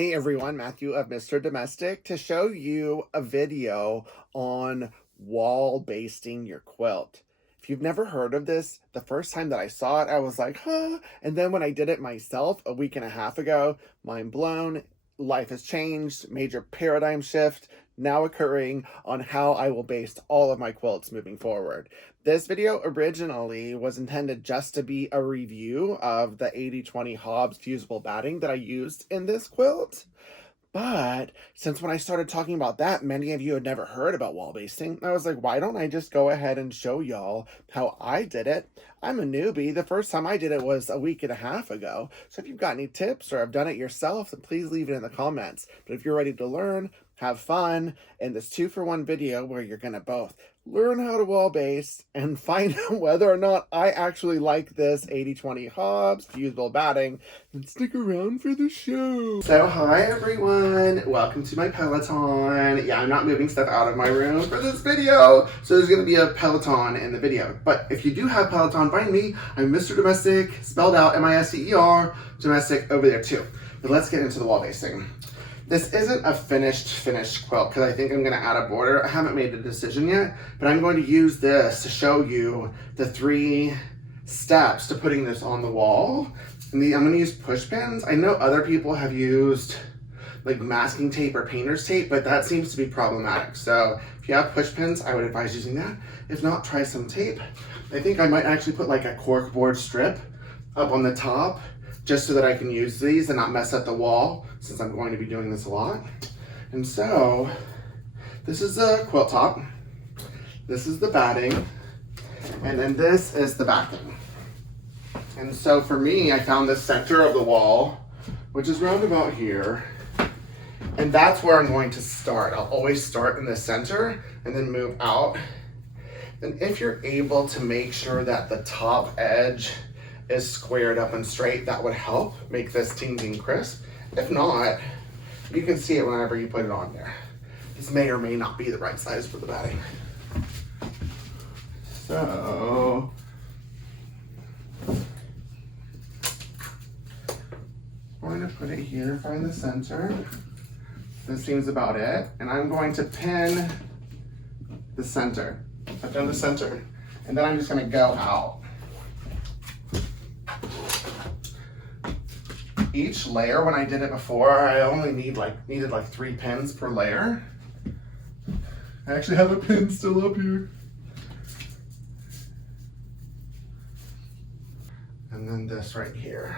Hey everyone, Matthew of Mr. Domestic to show you a video on wall basting your quilt. If you've never heard of this, the first time that I saw it, I was like, huh? And then when I did it myself a week and a half ago, mind blown, life has changed, major paradigm shift now occurring on how I will baste all of my quilts moving forward. This video originally was intended just to be a review of the 80/20 Hobbs fusible batting that I used in this quilt. But since when I started talking about that, many of you had never heard about wall basting. I was like, why don't I just go ahead and show y'all how I did it? I'm a newbie. The first time I did it was a week and a half ago. So if you've got any tips or have done it yourself, then please leave it in the comments. But if you're ready to learn, have fun in this 2-for-1 video where you're going to both learn how to wall baste and find out whether or not I actually like this 80/20 Hobbs fusible batting, then stick around for the show. So hi everyone, welcome to my Peloton. Yeah, I'm not moving stuff out of my room for this video, so there's going to be a Peloton in the video. But if you do have Peloton, find me. I'm Mr. Domestic, spelled out M-I-S-T-E-R, Domestic over there too. But let's get into the wall basting. This isn't a finished quilt because I think I'm going to add a border. I haven't made a decision yet, but I'm going to use this to show you the 3 steps to putting this on the wall. And I'm going to use push pins. I know other people have used like masking tape or painter's tape, but that seems to be problematic. So if you have push pins, I would advise using that. If not, try some tape. I think I might actually put like a cork board strip up on the top, just so that I can use these and not mess up the wall, since I'm going to be doing this a lot. And so, this is the quilt top, this is the batting, and then this is the backing. And so for me, I found the center of the wall, which is round about here, and that's where I'm going to start. I'll always start in the center and then move out. And if you're able to make sure that the top edge is squared up and straight, that would help make this teeny crisp. If not, you can see it whenever you put it on there. This may or may not be the right size for the batting. So, I'm going to put it here, find the center. This seems about it. And I'm going to pin the center. I've done the center. And then I'm just going to go out. Each layer, when I did it before, I only needed like 3 pins per layer. I actually have a pin still up here. And then this right here.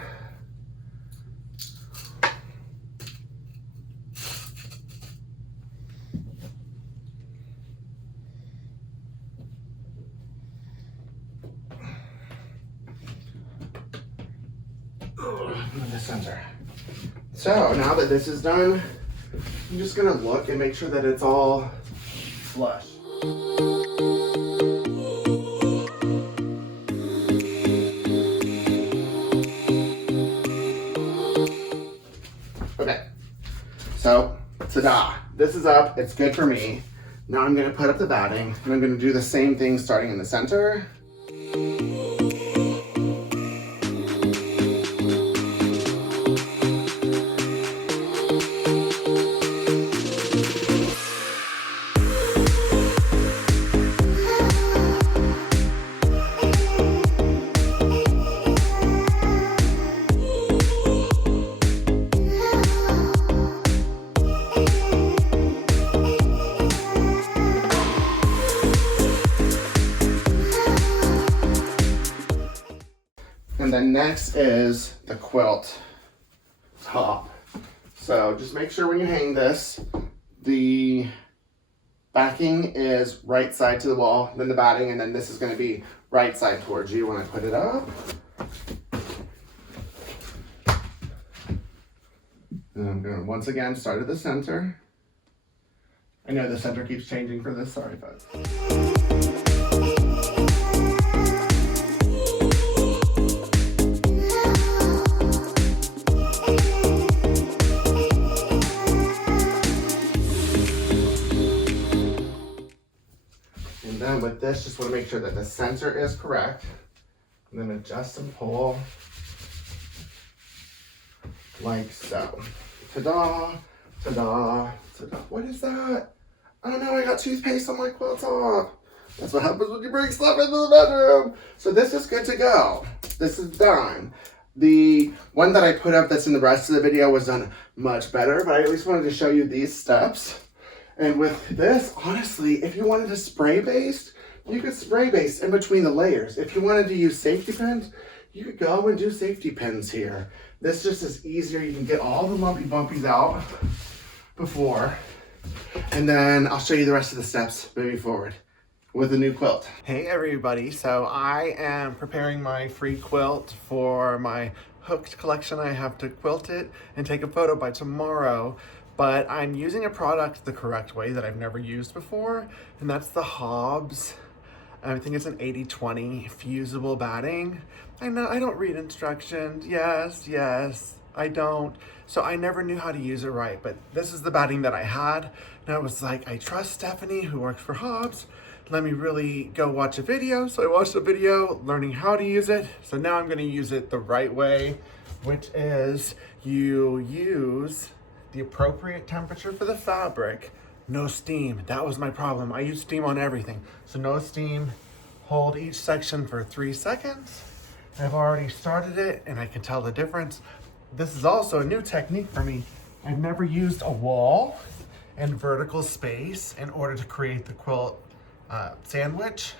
In the center. So now that this is done, I'm just gonna look and make sure that it's all flush. Okay, so ta-da, this is up, it's good for me. Now I'm gonna put up the batting and I'm gonna do the same thing starting in the center. And then next is the quilt top. So just make sure when you hang this, the backing is right side to the wall, then the batting, and then this is going to be right side towards you when I put it up. And I'm going to once again start at the center. I know the center keeps changing for this, sorry folks. And then with this, just want to make sure that the center is correct. And then adjust and pull like so. Ta-da, ta-da, ta-da. What is that? Oh no, I got toothpaste on my quilt top. That's what happens when you bring stuff into the bedroom. So this is good to go. This is done. The one that I put up that's in the rest of the video was done much better, but I at least wanted to show you these steps. And with this, honestly, if you wanted to spray baste, you could spray baste in between the layers. If you wanted to use safety pins, you could go and do safety pins here. This just is easier. You can get all the lumpy bumpies out before. And then I'll show you the rest of the steps moving forward with the new quilt. Hey everybody, so I am preparing my free quilt for my hooked collection. I have to quilt it and take a photo by tomorrow, but I'm using a product the correct way that I've never used before, and that's the Hobbs. I think it's an 80/20 fusible batting. I know I don't read instructions. Yes, I don't. So I never knew how to use it right, but this is the batting that I had. And I was like, I trust Stephanie, who works for Hobbs. Let me really go watch a video. So I watched a video learning how to use it. So now I'm gonna use it the right way, which is you use the appropriate temperature for the fabric. No steam, that was my problem. I use steam on everything. So no steam, hold each section for 3 seconds. I've already started it and I can tell the difference. This is also a new technique for me. I've never used a wall and vertical space in order to create the quilt sandwich.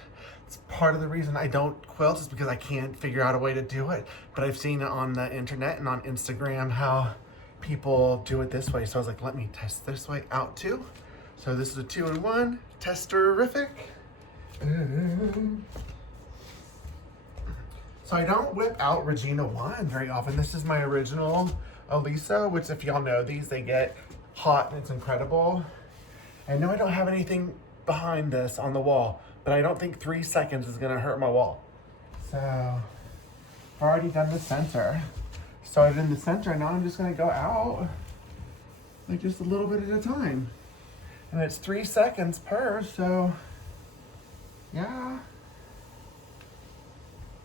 It's part of the reason I don't quilt is because I can't figure out a way to do it. But I've seen it on the internet and on Instagram how people do it this way. So I was like, let me test this way out too. So this is a 2-in-1, testerific. So I don't whip out Regina 1 very often. This is my original Elisa, which if y'all know these, they get hot and it's incredible. I know I don't have anything behind this on the wall, but I don't think 3 seconds is gonna hurt my wall. So I've already done the center. Started in the center, and now I'm just gonna go out like just a little bit at a time. And it's 3 seconds per, so yeah.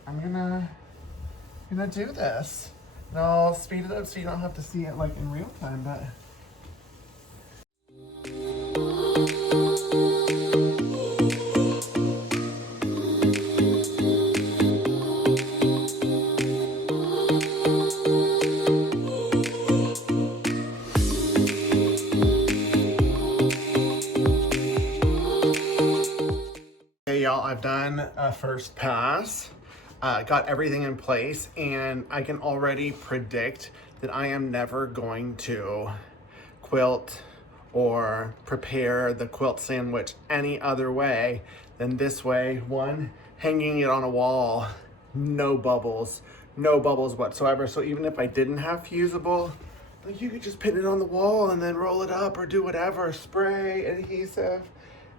I'm gonna do this. And I'll speed it up so you don't have to see it like in real time, but. Hey y'all, I've done a first pass. Got everything in place, and I can already predict that I am never going to quilt or prepare the quilt sandwich any other way than this way. One, hanging it on a wall, no bubbles whatsoever. So even if I didn't have fusible, like you could just pin it on the wall and then roll it up or do whatever, spray, adhesive.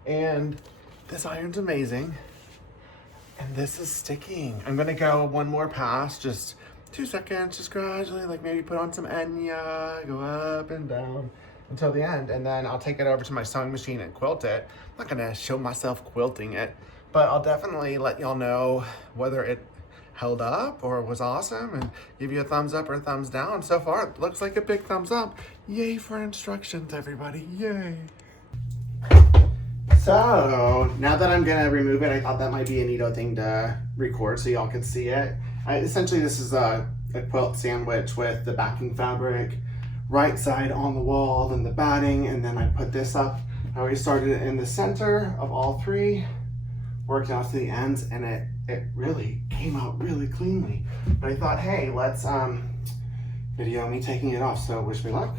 And this iron's amazing. And this is sticking. I'm gonna go one more pass, just 2 seconds, just gradually, like maybe put on some Enya, go up and down until the end. And then I'll take it over to my sewing machine and quilt it. I'm not gonna show myself quilting it, but I'll definitely let y'all know whether it held up or was awesome and give you a thumbs up or a thumbs down. So far, it looks like a big thumbs up. Yay for instructions, everybody, yay. So now that I'm gonna remove it, I thought that might be a neato thing to record so y'all could see it. Essentially, this is a quilt sandwich with the backing fabric, right side on the wall, then the batting, and then I put this up. I already started it in the center of all three, worked out to the ends, and it really came out really cleanly. But I thought, hey, let's video me taking it off, so wish me luck.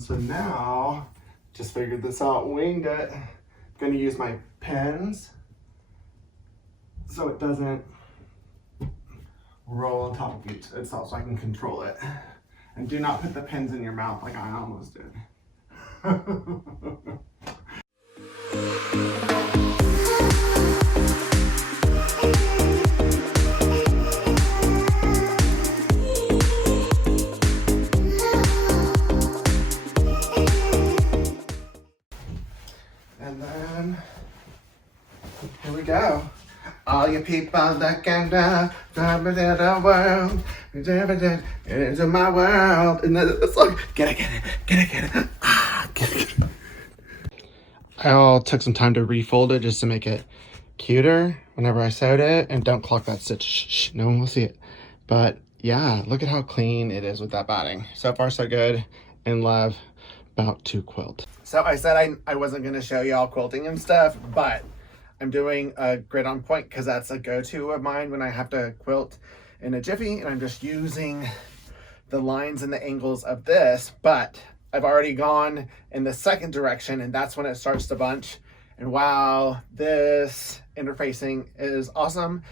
So now, just figured this out, winged it. Gonna use my pins so it doesn't roll on top of itself, so I can control it. And do not put the pins in your mouth like I almost did. all you people that can come into the world, into my world. And then it's like, get it. Ah, get it. I took some time to refold it just to make it cuter whenever I sewed it. And don't clock that stitch. Shh, no one will see it. But yeah, look at how clean it is with that batting. So far, so good. In love. About to quilt. So I said I wasn't going to show y'all quilting and stuff, but I'm doing a grid on point because that's a go-to of mine when I have to quilt in a jiffy, and I'm just using the lines and the angles of this, but I've already gone in the second direction, and that's when it starts to bunch. And wow, this interfacing is awesome.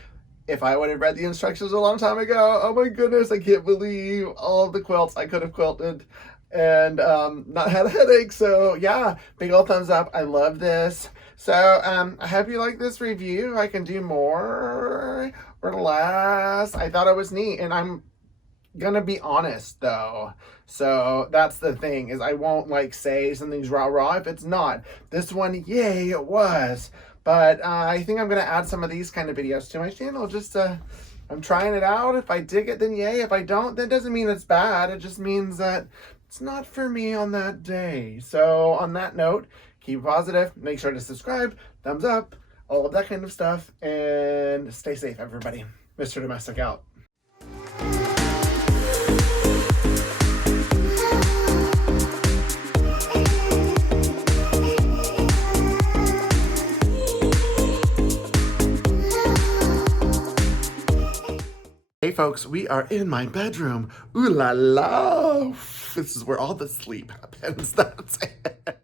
If I would have read the instructions a long time ago, oh my goodness, I can't believe all of the quilts I could have quilted and not had a headache. So yeah, big old thumbs up. I love this. So I hope you like this review. I can do more or less. I thought it was neat, and I'm gonna be honest though. So that's the thing, is I won't like say something's raw if it's not. This one, yay, it was. But I think I'm gonna add some of these kind of videos to my channel. Just I'm trying it out. If I dig it, then yay. If I don't, that doesn't mean it's bad. It just means that it's not for me on that day. So on that note, keep positive, make sure to subscribe, thumbs up, all of that kind of stuff, and stay safe, everybody. Mr. Domestic out. Hey folks, we are in my bedroom. Ooh la la. This is where all the sleep happens. That's it.